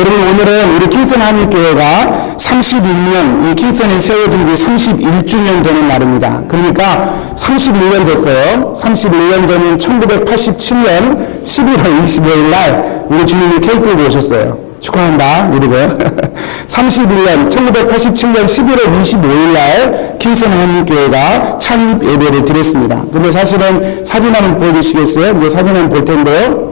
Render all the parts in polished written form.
여러분, 오늘은 우리 킹선 한인교회가 31년, 이 킹선이 세워진 지 31주년 되는 날입니다. 그러니까 31년 됐어요. 31년 전인 1987년 11월 25일 날 우리 주님이 케이크 들고 오셨어요. 축하한다, 이러고. 31년, 1987년 11월 25일 날 킹선 한인교회가 창립 예배를 드렸습니다. 근데 사실은 사진 한번 보여주시겠어요? 이제 사진 한번 볼 텐데요.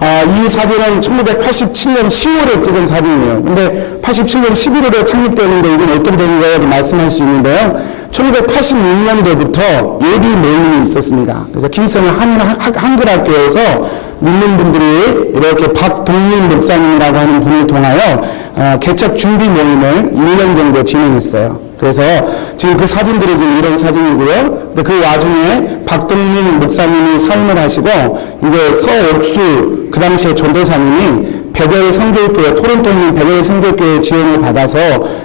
이 사진은 1987년 10월에 찍은 사진이에요. 근데 87년 11월에 창립되는데 이건 어떻게 된 거예요? 말씀할 수 있는데요. 1986년도부터 예비 모임이 있었습니다. 그래서 킹선의 한글학교에서 믿는 분들이 이렇게 박동민 목사님이라고 하는 분을 통하여 개척 준비 모임을 1년 정도 진행했어요. 그래서 지금 그 사진들이 지금 이런 사진이고요. 근데 그 와중에 박동민 목사님이 사임을 하시고, 이게 서옥수 그 당시에 전도사님이 베델 선교교회, 토론토에 있는 베델 선교교회 지원을 받아서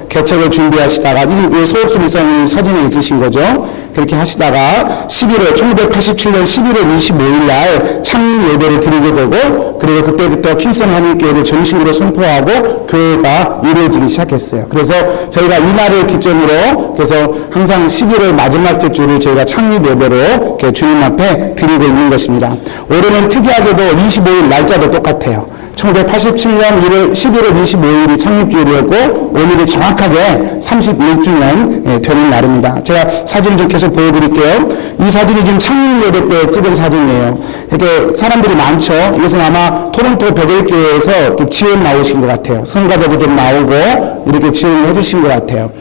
개척을 준비하시다가, 이 서옥수 목사님이 사진에 있으신 거죠. 그렇게 하시다가 1987년 11월 25일 날 창립 예배를 드리게 되고, 그리고 그때부터 킹선 한인교회를 정식으로 선포하고 교회가 이루어지기 시작했어요. 그래서 저희가 이날을 기점으로, 그래서 항상 11월 마지막 주를 저희가 창립 예배로 이렇게 주님 앞에 드리고 있는 것입니다. 올해는 특이하게도 25일 날짜도 똑같아요. 1987년 11월 25일이 창립주일이었고, 오늘이 정확하게 31주년 되는 날입니다. 제가 사진 좀 계속 보여드릴게요. 이 사진이 지금 창립 예배 때 찍은 사진이에요. 이렇게 사람들이 많죠. 이것은 아마 토론토 베델교회에서 지원 나오신 것 같아요. 성가대도 나오고 이렇게 지원을 해주신 것 같아요.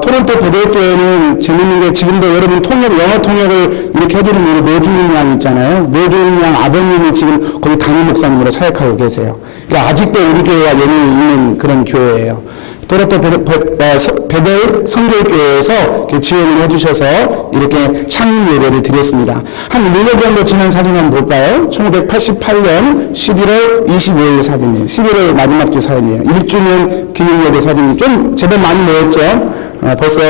토론토 베델교회는 재밌는 게, 지금도 여러분 영어 통역을 이렇게 해주는 우리 노주인 양 있잖아요. 노주인 양 아버님이 지금 거기 담임 목사님으로 사역하고 계세요. 그러니까 아직도 우리 교회와 연이 있는 그런 교회예요. 토론토 베델 선교교회에서 이렇게 지원을 해주셔서 이렇게 창립 예배를 드렸습니다. 한 1년 정도 지난 사진 한번 볼까요? 1988년 11월 25일 사진이에요. 11월 마지막 주 사진이에요. 1주년 기념 예배 사진이 좀 제법 많이 모였죠. 벌써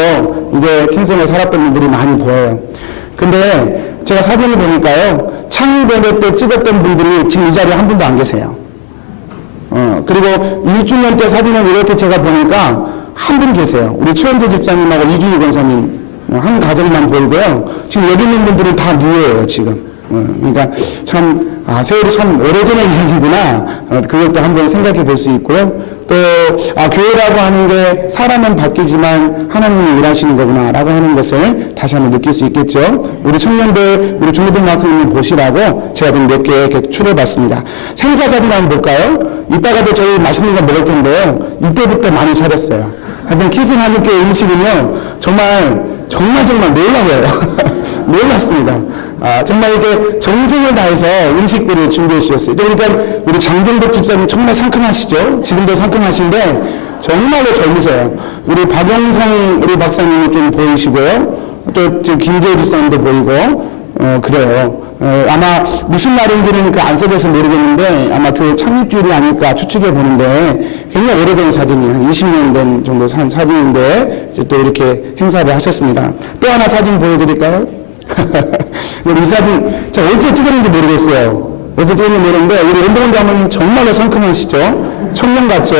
이제 킹선에 살았던 분들이 많이 보여요. 근데 제가 사진을 보니까요, 창립 예배 때 찍었던 분들이 지금 이 자리에 한 분도 안 계세요. 그리고 1주년 때 사진을 이렇게 제가 보니까 한 분 계세요. 우리 최원재 집사님하고 이준희 권사님 한 가정만 보이고요. 지금 여기 있는 분들은 다 무예요, 지금. 그러니까 참, 세월이 참 오래전의 이야기구나. 그것도 한번 생각해 볼 수 있고요. 또, 교회라고 하는 게 사람은 바뀌지만 하나님이 일하시는 거구나 라고 하는 것을 다시 한번 느낄 수 있겠죠. 우리 청년들, 우리 중고등 말씀님 보시라고 제가 좀 몇 개 이렇게 추려봤습니다. 생사 사진 한번 볼까요? 이따가도 저희 맛있는 거 먹을 텐데요. 이때부터 많이 차렸어요. 하여튼 킹선 한인교회 음식은요, 정말 놀라워요. 놀랐습니다. 정말 이렇게 정성을 다해서 음식들을 준비해 주셨어요. 그러니까 우리 장경덕 집사님 정말 상큼하시죠? 지금도 상큼하신데 정말로 젊으세요. 우리 박영성 우리 박사님이 좀 보이시고요. 또 김재호 집사님도 보이고, 그래요. 아마 무슨 날인지는 안 써져서 모르겠는데 아마 교회 창립주일이 아닐까 추측해 보는데, 굉장히 오래된 사진이에요. 20년 된 정도 사진인데 이제 또 이렇게 행사를 하셨습니다. 또 하나 사진 보여드릴까요? 이 사진, 제가 어디서 찍었는지 모르겠어요. 어디서 찍었는지 모르는데, 우리 원동원 장모님 정말로 상큼하시죠? 청년 같죠?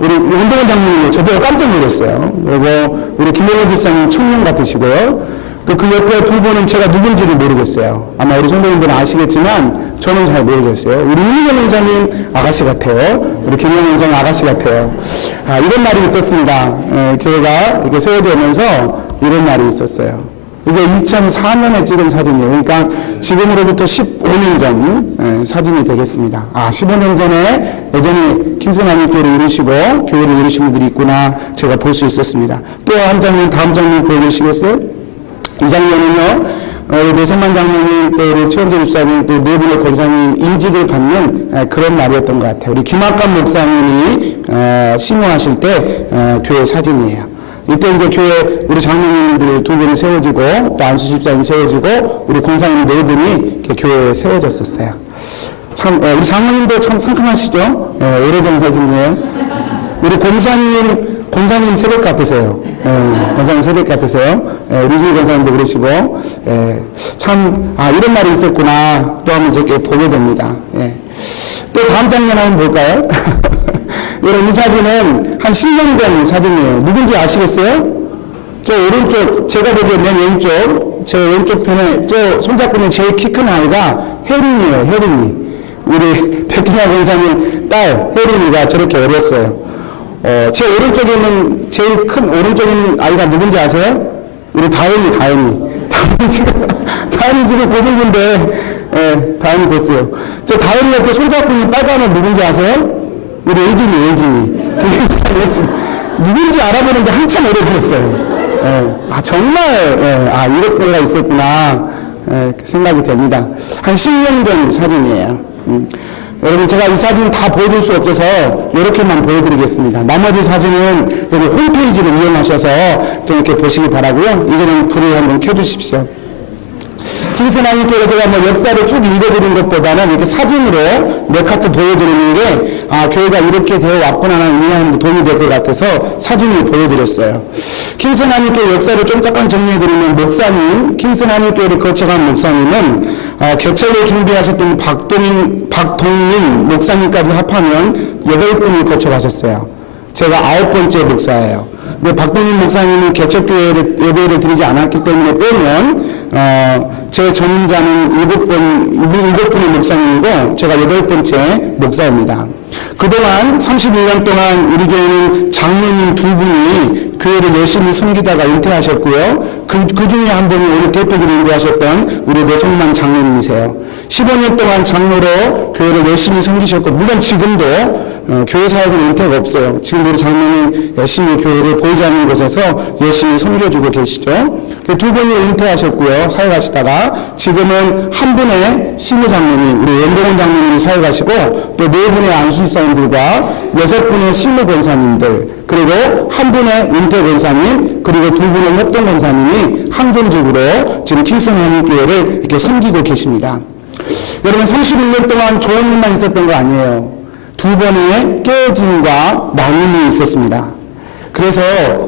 우리 원동원 장모님이 저보고 깜짝 놀랐어요. 그리고 우리 김영호 집사님 청년 같으시고요. 또 그 옆에 두 분은 제가 누군지를 모르겠어요. 아마 우리 성도님들은 아시겠지만 저는 잘 모르겠어요. 우리 이민경 원사님 아가씨 같아요. 우리 김영호 원사님 아가씨 같아요. 이런 날이 있었습니다. 교회가 이렇게 세워지면서 이런 날이 있었어요. 이게 2004년에 찍은 사진이에요. 그러니까 지금으로부터 15년 전 사진이 되겠습니다. 15년 전에 여전히 킹선 한인교회를 이루시고 교회를 이루신 분들이 있구나 제가 볼 수 있었습니다. 또 한 장면, 다음 장면 보여주시겠어요? 이 장면은요, 우리 노성만 장로님, 또 우리 최원재 집사님, 또 네 분의 권사님 임직을 받는 그런 날이었던 것 같아요. 우리 김학감 목사님이 심호하실 때 교회 사진이에요. 이때 이제 교회 우리 장로님들이 두 분이 세워지고, 또 안수 집사님 세워지고, 우리 권사님 네 분이 교회에 세워졌었어요. 참, 우리 장로님도 참 상큼하시죠? 오래전 사진이에요. 우리 권사님 새벽 같으세요. 권사님 새벽 같으세요. 우리 권사님도 그러시고, 참, 이런 날이 있었구나. 또 한번 이렇게 보게 됩니다. 또 다음 장면 한번 볼까요? 여러분, 이 사진은 한 10년 전 사진이에요. 누군지 아시겠어요? 저 오른쪽, 제가 보기엔 맨 왼쪽, 제 왼쪽 편에 저 손잡고 있는 제일 키 큰 아이가 혜린이에요, 혜린이. 우리 백기사 권사님 딸 혜린이가 저렇게 어렸어요. 제 오른쪽에 있는 제일 큰 오른쪽에 있는 아이가 누군지 아세요? 우리 다현이. 다현이 지금 고등부인데, 다현이 됐어요. 저 다현이 옆에 손잡고 있는 빨간은 누군지 아세요? 우리 예진이. 누군지 알아보는데 한참 오래 걸렸어요. 정말, 이런 애가 있었구나, 생각이 됩니다. 한 10년 전 사진이에요. 여러분, 제가 이 사진 다 보여줄 수 없어서 이렇게만 보여드리겠습니다. 나머지 사진은 여기 홈페이지를 이용하셔서 좀 이렇게 보시기 바라고요. 이제는 불을 한번 켜주십시오. 킹스나님께서 제가 뭐 역사를 쭉 읽어드린 것보다는 이렇게 사진으로 몇 카트 보여드리는 게, 교회가 이렇게 되어 왔구나라는 이해하는 데 도움이 될 것 같아서 사진을 보여드렸어요. 킹스나님께 역사를 좀 잠깐 정리해드리면, 목사님, 킹스나님교회를 거쳐간 목사님은, 개척을 준비하셨던 박동민 목사님까지 합하면 8분을 거쳐가셨어요. 제가 9번째 목사예요. 근데 박동민 목사님은 개척교회를 예배를 드리지 않았기 때문에 빼면, 제 전임자는 7분의 목사님이고, 제가 8번째 목사입니다. 그동안 31년 동안 우리 교회는 장로님 2분이 교회를 열심히 섬기다가 은퇴하셨고요. 그 중에 한 분이 오늘 대표기를 인도하셨던 우리 노성만 장로님이세요. 15년 동안 장로로 교회를 열심히 섬기셨고, 물론 지금도 교회 사역은 은퇴가 없어요. 지금도 우리 장로님 열심히 교회를 보이지 않는 곳에서 열심히 섬겨주고 계시죠. 2분이 은퇴하셨고요. 사역하시다가 지금은 한 분의 시무 장로님, 우리 연동원 장로님이 사역하시고, 또 4분의 안수집사님들과 6분의 시무 권사님들, 그리고 한 분의 은퇴 권사님, 그리고 2분의 협동 권사님이 항존직으로 지금 킹슨 한인교회를 이렇게 섬기고 계십니다. 여러분, 31년 동안 좋은 일만 있었던 거 아니에요. 2번의 깨짐과 나눔이 있었습니다. 그래서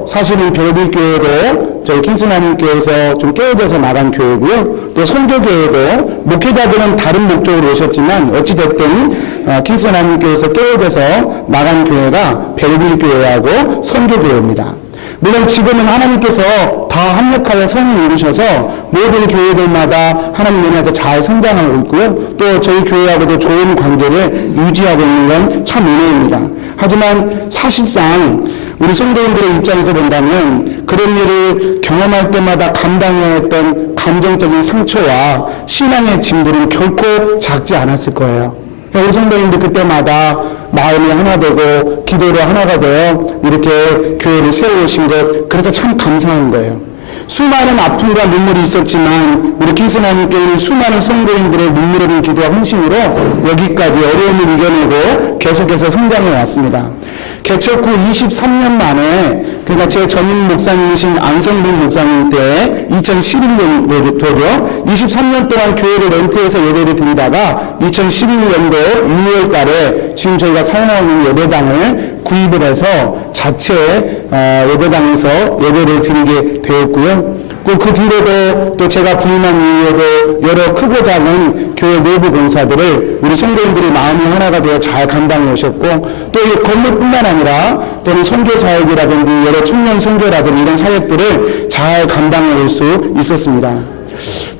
사실은 별들교회도 저희 킹스나님교회에서 좀 깨어져서 나간 교회고요. 또 선교교회도 목회자들은 다른 목적으로 오셨지만 어찌됐든 킹스나님교회에서 깨어져서 나간 교회가 별들교회하고 선교교회입니다. 물론 지금은 하나님께서 다 합력하여 선을 이루셔서 모든 교회들마다 하나님 은혜에서 잘 성장하고 있고요. 또 저희 교회하고도 좋은 관계를 유지하고 있는 건 참 은혜입니다. 하지만 사실상 우리 성도인들의 입장에서 본다면 그런 일을 경험할 때마다 감당해야 했던 감정적인 상처와 신앙의 짐들은 결코 작지 않았을 거예요. 우리 성도님들 그때마다 마음이 하나 되고 기도로 하나가 되어 이렇게 교회를 세워오신 것, 그래서 참 감사한 거예요. 수많은 아픔과 눈물이 있었지만 우리 킹스나님교회는 수많은 성도인들의 눈물 어린 기도와 헌신으로 여기까지 어려움을 이겨내고 계속해서 성장해 왔습니다. 개척 후 23년 만에, 그러니까 제 전임 목사님이신 안성빈 목사님 때 2011년도죠. 23년 동안 교회를 렌트해서 예배를 드리다가 2011년도 6월 달에 지금 저희가 사용하고 있는 예배당을 구입을 해서 자체 예배당에서 예배를 드리게 되었고요. 그 뒤로도 또 제가 부임한 이후에도 여러 크고 작은 교회 내부 공사들을 우리 성도인들이 마음이 하나가 되어 잘 감당해 오셨고, 또 이 건물뿐만 아니라 또는 선교 사역이라든지 여러 청년 선교라든지 이런 사역들을 잘 감당해 올 수 있었습니다.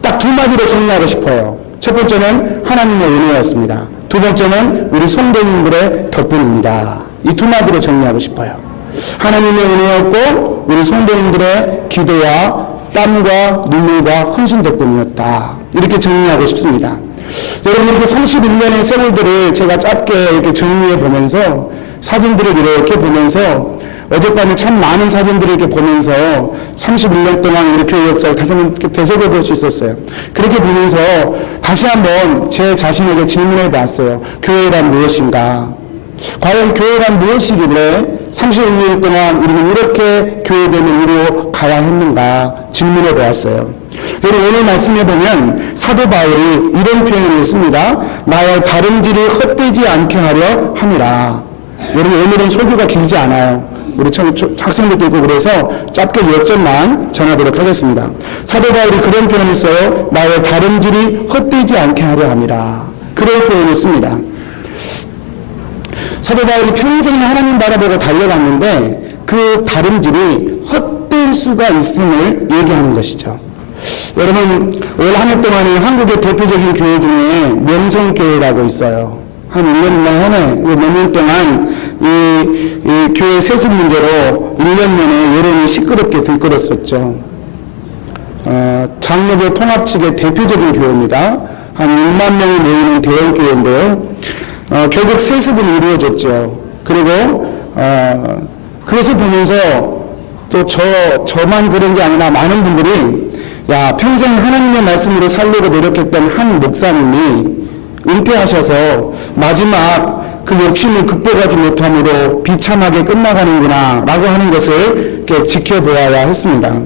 딱 2마디로 정리하고 싶어요. 첫 번째는 하나님의 은혜였습니다. 2번째는 우리 성도님들의 덕분입니다. 이 2마디로 정리하고 싶어요. 하나님의 은혜였고 우리 성도님들의 기도와 땀과 눈물과 헌신 덕분이었다. 이렇게 정리하고 싶습니다. 여러분, 이렇게 31년의 세월들을 제가 짧게 이렇게 정리해 보면서 사진들을 이렇게 보면서 어젯밤에 참 많은 사진들을 이렇게 보면서 31년 동안 우리 교회 역사를 다시 한번 되새겨 볼 수 있었어요. 그렇게 보면서 다시 한번 제 자신에게 질문해 봤어요. 교회란 무엇인가? 과연 교회란 무엇이길래 31년 동안 우리는 이렇게 교회됨을 이루어 가야 했는가 질문해 보았어요. 여러분, 오늘 말씀해 보면 사도 바울이 이런 표현을 했습니다. 나의 다름질이 헛되지 않게 하려 함이라. 여러분, 오늘은 설교가 길지 않아요. 우리 학생들도 있고 그래서 짧게 몇 점만 전하도록 하겠습니다. 사도 바울이 그런 표현을 했어요. 나의 다름질이 헛되지 않게 하려 함이라. 그런 표현을 씁니다. 사도 바울이 평생에 하나님 바라보고 달려갔는데 그 다름질이 헛될 수가 있음을 얘기하는 것이죠. 여러분, 올 한 해 동안에 한국의 대표적인 교회 중에 명성교회라고 있어요. 한 1년 전에, 몇 년 동안 이 교회 세습 문제로 1년 전에 여론이 시끄럽게 들끓었었죠. 장로교 통합 측의 대표적인 교회입니다. 한 6만 명이 모이는 대형 교회인데요. 결국 세습은 이루어졌죠. 그리고 그것을 보면서 또 저만 그런 게 아니라 많은 분들이 야, 평생 하나님의 말씀으로 살려고 노력했던 한 목사님이 은퇴하셔서 마지막 그 욕심을 극복하지 못함으로 비참하게 끝나가는구나 라고 하는 것을 이렇게 지켜보아야 했습니다.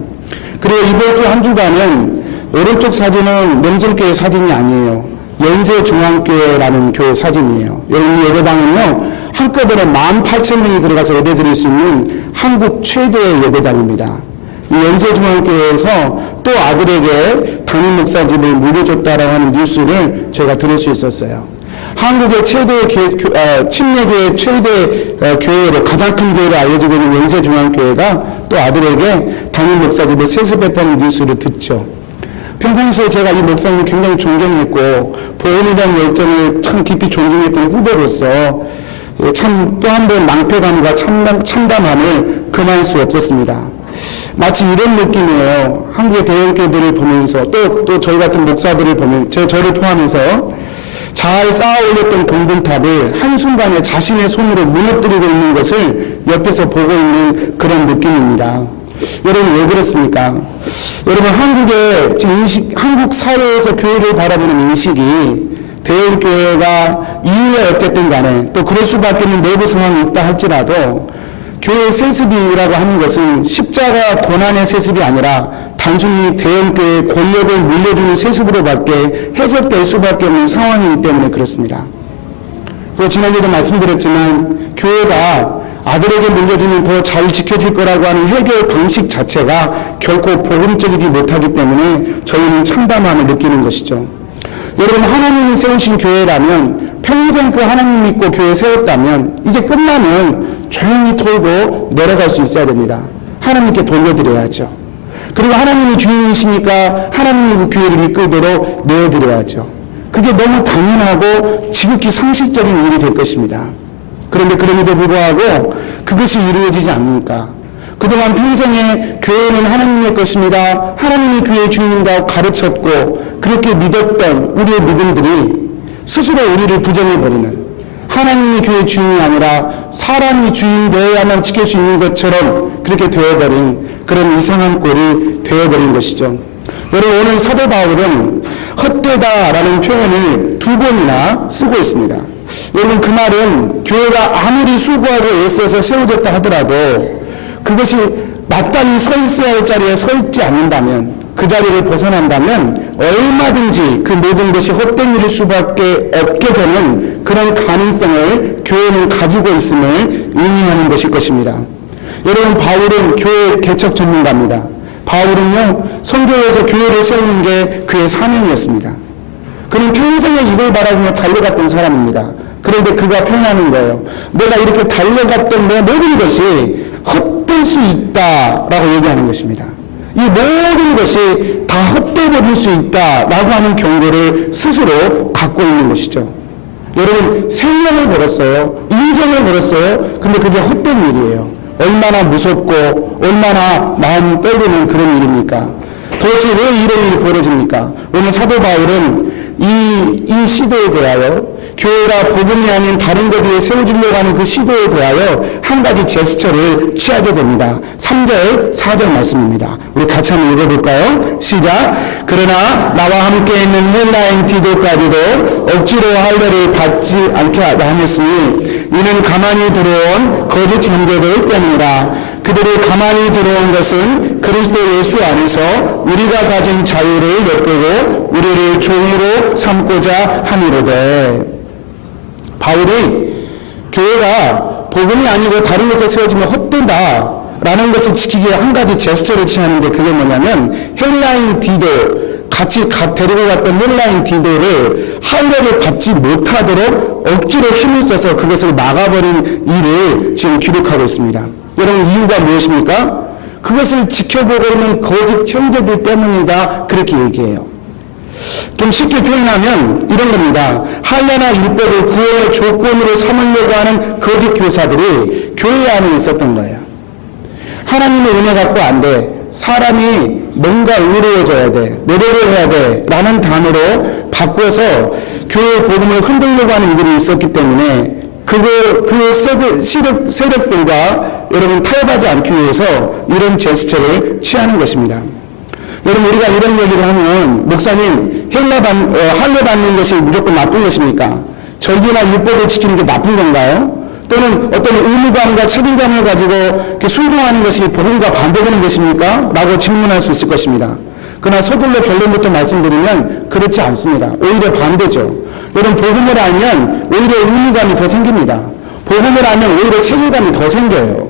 그리고 이번 주 한 주간은 오른쪽 사진은 명성교회 사진이 아니에요. 연세중앙교회라는 교회 사진이에요. 여기 예배당은요, 한꺼번에 18,000명이 들어가서 예배드릴 수 있는 한국 최대의 예배당입니다. 이 연세중앙교회에서 또 아들에게 담임 목사집을 물려줬다라고 하는 뉴스를 제가 들을 수 있었어요. 한국의 최대 침례교회 최대 교회로 가장 큰 교회로 알려지고 있는 연세중앙교회가 또 아들에게 담임 목사집을 세습했다는 뉴스를 듣죠. 평상시에 제가 이 목사님을 굉장히 존경했고 복음에 대한 열정을 참 깊이 존중했던 후배로서 참 또 한 번 낭패감과 참담함을 금할 수 없었습니다. 마치 이런 느낌이에요. 한국의 대형교회들을 보면서 또 저희 같은 목사들을 보면 저를 포함해서 잘 쌓아 올렸던 공동탑을 한순간에 자신의 손으로 무너뜨리고 있는 것을 옆에서 보고 있는 그런 느낌입니다. 여러분, 왜 그렇습니까? 여러분, 한국 사회에서 교회를 바라보는 인식이 대형교회가 이유에 어쨌든 간에 또 그럴 수밖에 없는 내부 상황이 있다 할지라도 교회 세습이라고 하는 것은 십자가 고난의 세습이 아니라 단순히 대형교회 권력을 물려주는 세습으로밖에 해석될 수밖에 없는 상황이기 때문에 그렇습니다. 그리고 지난주에도 말씀드렸지만 교회가 아들에게 물려주면 더 잘 지켜질 거라고 하는 해결 방식 자체가 결코 복음적이지 못하기 때문에 저희는 참담함을 느끼는 것이죠. 여러분, 하나님이 세우신 교회라면 평생 그 하나님 믿고 교회 세웠다면 이제 끝나면 조용히 털고 내려갈 수 있어야 됩니다. 하나님께 돌려드려야죠. 그리고 하나님이 주인이시니까 하나님이 그 교회를 이끌도록 내어드려야죠. 그게 너무 당연하고 지극히 상식적인 일이 될 것입니다. 그런데 그럼에도 불구하고 그것이 이루어지지 않으니까 그동안 평생에 교회는 하나님의 것입니다. 하나님이 교회의 주인이라고 가르쳤고 그렇게 믿었던 우리의 믿음들이 스스로 우리를 부정해버리는, 하나님이 교회의 주인이 아니라 사람이 주인이 되어야만 지킬 수 있는 것처럼 그렇게 되어버린 그런 이상한 꼴이 되어버린 것이죠. 여러분, 오늘 사도 바울은 헛되다라는 표현을 2번이나 쓰고 있습니다. 여러분, 그 말은 교회가 아무리 수고하고 애써서 세워졌다 하더라도 그것이 마땅히 서 있어야 할 자리에 서 있지 않는다면, 그 자리를 벗어난다면 얼마든지 그 모든 것이 헛된 일일 수밖에 없게 되는 그런 가능성을 교회는 가지고 있음을 의미하는 것일 것입니다. 여러분, 바울은 교회 개척 전문가입니다. 바울은요, 선교에서 교회를 세우는 게 그의 사명이었습니다. 그는 평생에 이걸 바라보며 달려갔던 사람입니다. 그런데 그가 표현하는 거예요. 내가 이렇게 달려갔던 내 모든 것이 헛될 수 있다라고 얘기하는 것입니다. 이 모든 것이 다 헛되어버릴 수 있다라고 하는 경고를 스스로 갖고 있는 것이죠. 여러분, 생명을 걸었어요. 인생을 걸었어요. 근데 그게 헛된 일이에요. 얼마나 무섭고 얼마나 마음 떨리는 그런 일입니까? 도대체 왜 이런 일이 벌어집니까? 오늘 사도 바울은 이 시도에 대하여 교회가 복음이 아닌 다른 것 위에 세워지려고 하는 그 시도에 대하여 한 가지 제스처를 취하게 됩니다. 3절, 4절 말씀입니다. 우리 같이 한번 읽어볼까요? 시작. 그러나 나와 함께 있는 헬라인 디도까지도 억지로 할례를 받지 않게 하였으니 이는 가만히 들어온 거짓 형제들 때문이라. 그들이 가만히 들어온 것은 그리스도 예수 안에서 우리가 가진 자유를 엿보고 우리를 종으로 삼고자 함이로되. 바울이 교회가 복음이 아니고 다른 것에 세워지면 헛된다 라는 것을 지키기 위해 한 가지 제스처를 취하는데 그게 뭐냐면 헬라인 디도, 같이 데리고 갔던 헬라인 디도를 할례를 받지 못하도록 억지로 힘을 써서 그것을 막아버린 일을 지금 기록하고 있습니다. 여러분, 이유가 무엇입니까? 그것을 지켜보고 있는 거짓 형제들 때문이다, 그렇게 얘기해요. 좀 쉽게 표현하면 이런 겁니다. 할례나 율법을 구원의 조건으로 삼으려고 하는 거짓 교사들이 교회 안에 있었던 거예요. 하나님의 은혜 갖고 안 돼. 사람이 뭔가 의로워져야 돼. 노력을 해야 돼. 라는 단어로 바꿔서 교회 복음을 흔들려고 하는 이들이 있었기 때문에 그 세력들과 여러분 타협하지 않기 위해서 이런 제스처를 취하는 것입니다. 여러분, 우리가 이런 얘기를 하면, 목사님, 할례 받는 것이 무조건 나쁜 것입니까? 절기나 율법을 지키는 게 나쁜 건가요? 또는 어떤 의무감과 책임감을 가지고 순종하는 것이 복음과 반대되는 것입니까? 라고 질문할 수 있을 것입니다. 그러나 서둘러 결론부터 말씀드리면 그렇지 않습니다. 오히려 반대죠. 여러분, 복음을 알면 오히려 의무감이 더 생깁니다. 복음을 알면 오히려 책임감이 더 생겨요.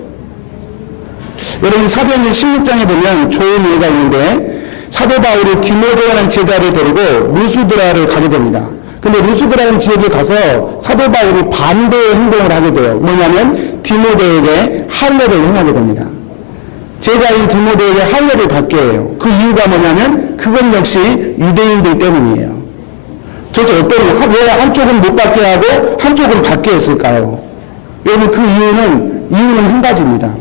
여러분, 사도행전 16장에 보면 좋은 예가 있는데, 사도 바울이 디모데라는 제자를 데리고 루스드라를 가게 됩니다. 근데 루스드라는 지역에 가서 사도 바울이 반대의 행동을 하게 돼요. 뭐냐면 디모데에게 할례를 행하게 됩니다. 제자인 디모데에게 할례를 받게 해요. 그 이유가 뭐냐면 그건 역시 유대인들 때문이에요. 도대체 왜 한쪽은 못 받게 하고 한쪽은 받게 했을까요? 여러분, 그 이유는 한 가지입니다.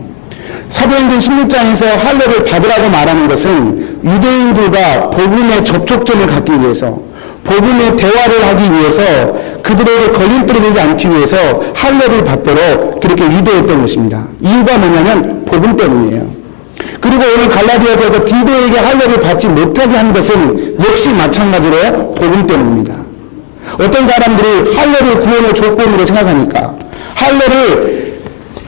사도행전 16장에서 할례를 받으라고 말하는 것은 유대인들과 복음의 접촉점을 갖기 위해서, 복음의 대화를 하기 위해서, 그들에게 걸림돌이 되지 않기 위해서 할례를 받도록 그렇게 유도했던 것입니다. 이유가 뭐냐면 복음 때문이에요. 그리고 오늘 갈라디아서에서 디도에게 할례를 받지 못하게 한 것은 역시 마찬가지로 복음 때문입니다. 어떤 사람들이 할례를 구원의 조건으로 생각하니까, 할례를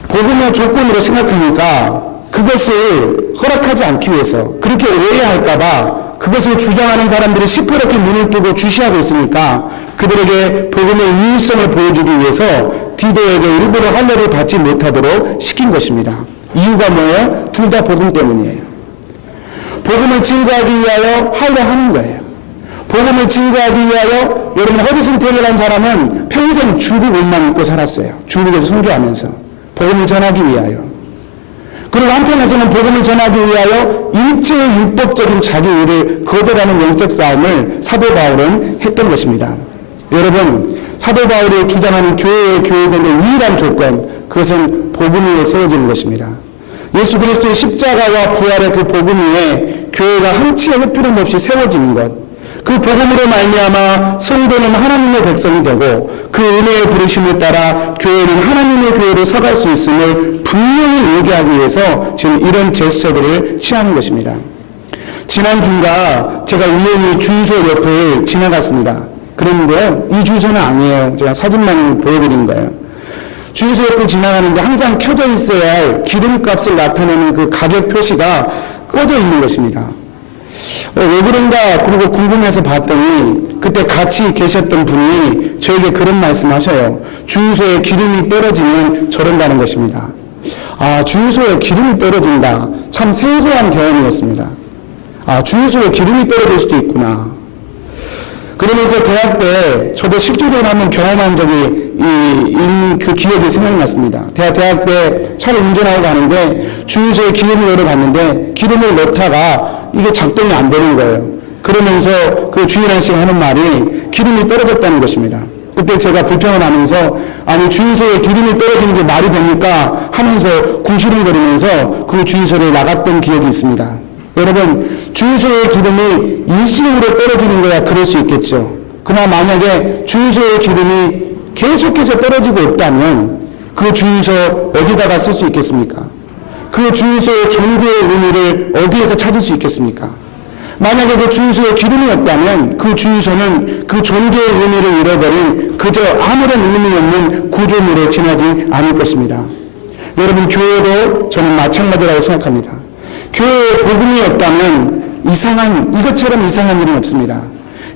복음의 조건으로 생각하니까 그것을 허락하지 않기 위해서, 그렇게 오해할까봐 그것을 주장하는 사람들이 시퍼렇게 눈을 뜨고 주시하고 있으니까 그들에게 복음의 유일성을 보여주기 위해서 디도에게 일부러 할례를 받지 못하도록 시킨 것입니다. 이유가 뭐예요? 둘 다 복음 때문이에요. 복음을 증거하기 위하여 할례하는 거예요. 복음을 증거하기 위하여, 여러분, 허드슨 테일러라는 사람은 평생 중국 옷만 입고 살았어요. 중국에서 선교하면서 복음을 전하기 위하여. 그리고 한편에서는 복음을 전하기 위하여 일체의 율법적인 자기 의를 거절하는 영적 싸움을 사도 바울은 했던 것입니다. 여러분, 사도 바울이 주장하는 교회의 교회됨의 유일한 조건, 그것은 복음 위에 세워지는 것입니다. 예수 그리스도의 십자가와 부활의 그 복음 위에 교회가 한치의 흐트름 없이 세워지는 것, 그 복음으로 말미암아 성도는 하나님의 백성이 되고 그 은혜의 부르심에 따라 교회는 하나님의 교회로 서갈 수 있음을 분명히 얘기하기 위해서 지금 이런 제스처들을 취하는 것입니다. 지난주가 제가 우연히 주유소 옆을 지나갔습니다. 그랬는데요, 이 주유소는 아니에요. 제가 사진만 보여드린 거예요. 주유소 옆을 지나가는데 항상 켜져 있어야 할 기름값을 나타내는 그 가격 표시가 꺼져 있는 것입니다. 왜 그런가 그리고 궁금해서 봤더니 그때 같이 계셨던 분이 저에게 그런 말씀하셔요. 주유소에 기름이 떨어지면 저런다는 것입니다. 아, 주유소에 기름이 떨어진다. 참 생소한 경험이었습니다. 아, 주유소에 기름이 떨어질 수도 있구나. 그러면서 대학 때 저도 실제로 한번 경험한 적이 그 기억이 생각났습니다. 대학 때 차를 운전하고 가는데 주유소에 기름을 넣어봤는데 기름을 넣다가 이게 작동이 안 되는 거예요. 그러면서 그 주인한 씨가 하는 말이 기름이 떨어졌다는 것입니다. 그때 제가 불평을 하면서 아니 주유소에 기름이 떨어지는 게 말이 됩니까? 하면서 궁시렁거리면서 그 주유소를 나갔던 기억이 있습니다. 여러분, 주유소의 기름이 일시적으로 떨어지는 거야 그럴 수 있겠죠. 그러나 만약에 주유소의 기름이 계속해서 떨어지고 있다면 그 주유소 어디다가 쓸 수 있겠습니까? 그 주유소의 종교의 의미를 어디에서 찾을 수 있겠습니까? 만약에 그 주유소에 기름이 없다면 그 주유소는 그 종교의 의미를 잃어버린 그저 아무런 의미 없는 구조물에 지나지 않을 것입니다. 여러분, 교회도 저는 마찬가지라고 생각합니다. 교회에 복음이 없다면 이것처럼 이상한 일은 없습니다.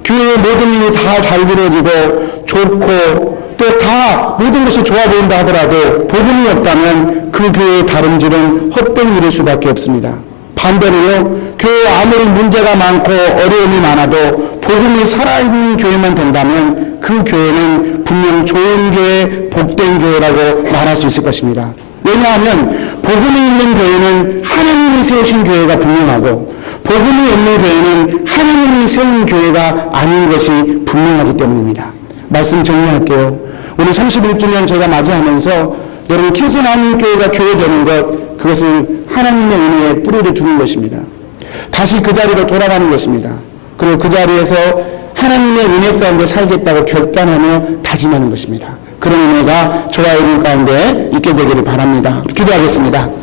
교회의 모든 일이 다 잘 이루어지고 좋고 또 다 모든 것이 좋아 보인다 하더라도 복음이 없다면 그 교회의 다름질은 헛된 일일 수밖에 없습니다. 반대로요, 교회에 아무리 문제가 많고 어려움이 많아도 복음이 살아있는 교회만 된다면 그 교회는 분명 좋은 교회, 복된 교회라고 말할 수 있을 것입니다. 왜냐하면 복음이 있는 교회는 하나님이 세우신 교회가 분명하고 복음이 없는 교회는 하나님이 세운 교회가 아닌 것이 분명하기 때문입니다. 말씀 정리할게요. 오늘 31주년 제가 맞이하면서 여러분 킹스하나님교회가 교회되는 것, 그것은 하나님의 은혜에 뿌리를 두는 것입니다. 다시 그 자리로 돌아가는 것입니다. 그리고 그 자리에서 하나님의 은혜 가운데 살겠다고 결단하며 다짐하는 것입니다. 그런 은혜가 저와 여러분 가운데 있게 되기를 바랍니다. 기도하겠습니다.